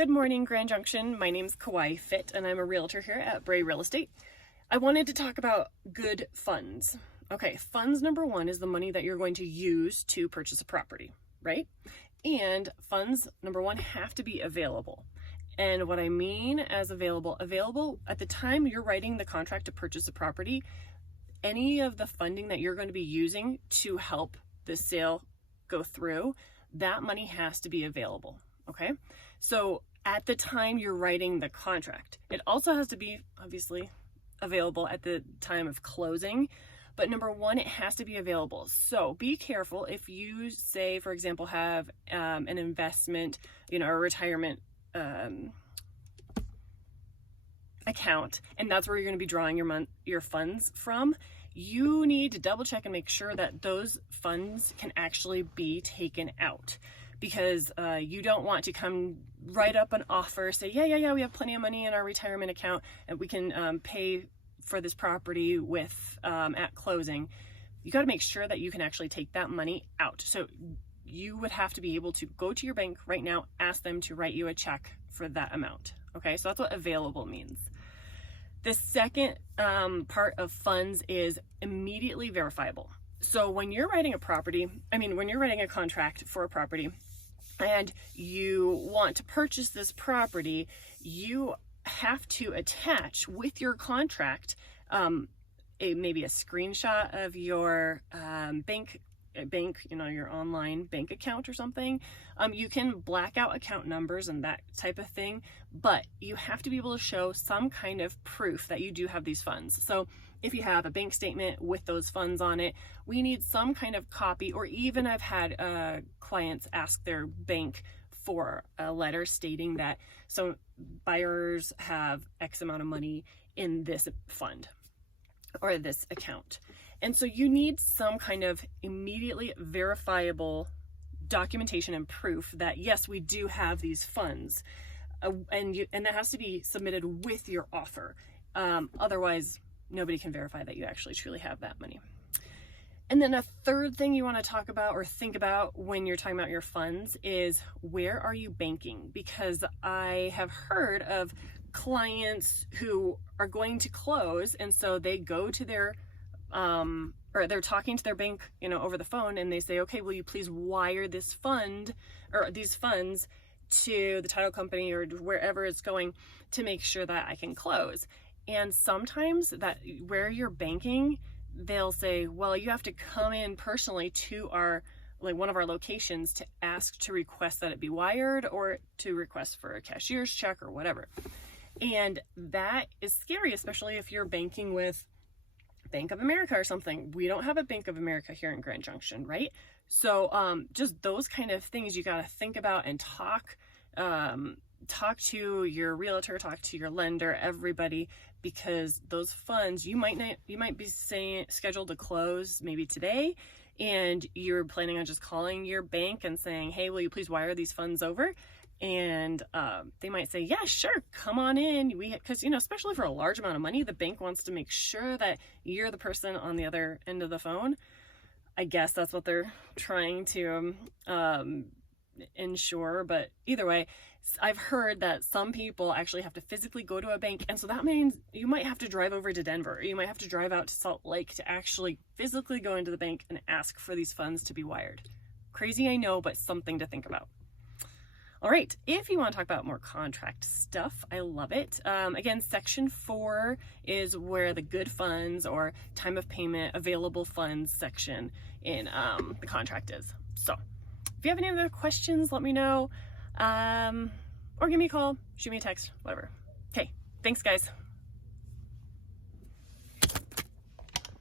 Good morning, Grand Junction. My name's Kauai Fit, and I'm a realtor here at Bray Real Estate. I wanted to talk about good funds. Okay, funds number one is the money that you're going to use to purchase a property, right? And funds number one have to be available. And what I mean as available at the time you're writing the contract to purchase a property, any of the funding that you're going to be using to help the sale go through, that money has to be available. Okay, so at the time you're writing the contract, it also has to be obviously available at the time of closing. But number one, it has to be available. So be careful if you say, for example, have an investment, a retirement account, and that's where you're going to be drawing your funds from. You need to double check and make sure that those funds can actually be taken out, because you don't want to come write up an offer, say, yeah, we have plenty of money in our retirement account and we can pay for this property with at closing. You got to make sure that you can actually take that money out. So you would have to be able to go to your bank right now, ask them to write you a check for that amount. Okay, so that's what available means. The second part of funds is immediately verifiable. So when you're writing when you're writing a contract for a property and you want to purchase this property, you have to attach with your contract maybe a screenshot of your bank, your online bank account or something. You can black out account numbers and that type of thing, but you have to be able to show some kind of proof that you do have these funds. So if you have a bank statement with those funds on it, we need some kind of copy, or even I've had clients ask their bank for a letter stating that so buyers have X amount of money in this fund or this account. And so you need some kind of immediately verifiable documentation and proof that yes, we do have these funds, and that has to be submitted with your offer. Otherwise, nobody can verify that you actually truly have that money. And then a third thing you want to talk about or think about when you're talking about your funds is, where are you banking? Because I have heard of clients who are going to close, and so they go to their or they're talking to their bank, over the phone, and they say, okay, will you please wire this fund or these funds to the title company or wherever it's going to make sure that I can close. And sometimes that where you're banking, they'll say, well, you have to come in personally to one of our locations to ask to request that it be wired or to request for a cashier's check or whatever. And that is scary, especially if you're banking with Bank of America or something. We don't have a Bank of America here in Grand Junction, right? So just those kind of things you got to think about and talk to your realtor, talk to your lender, everybody, because those funds you might be scheduled to close maybe today, and you're planning on just calling your bank and saying, hey, will you please wire these funds over? And they might say, yeah, sure, come on in. Because especially for a large amount of money, the bank wants to make sure that you're the person on the other end of the phone. I guess that's what they're trying to ensure. But either way, I've heard that some people actually have to physically go to a bank, and so that means you might have to drive over to Denver, or you might have to drive out to Salt Lake to actually physically go into the bank and ask for these funds to be wired. Crazy, I know, but something to think about. All right, if you want to talk about more contract stuff, I love it. Again, section 4 is where the good funds or time of payment available funds section in the contract is. So if you have any other questions, let me know, or give me a call, shoot me a text, whatever. Okay, thanks guys.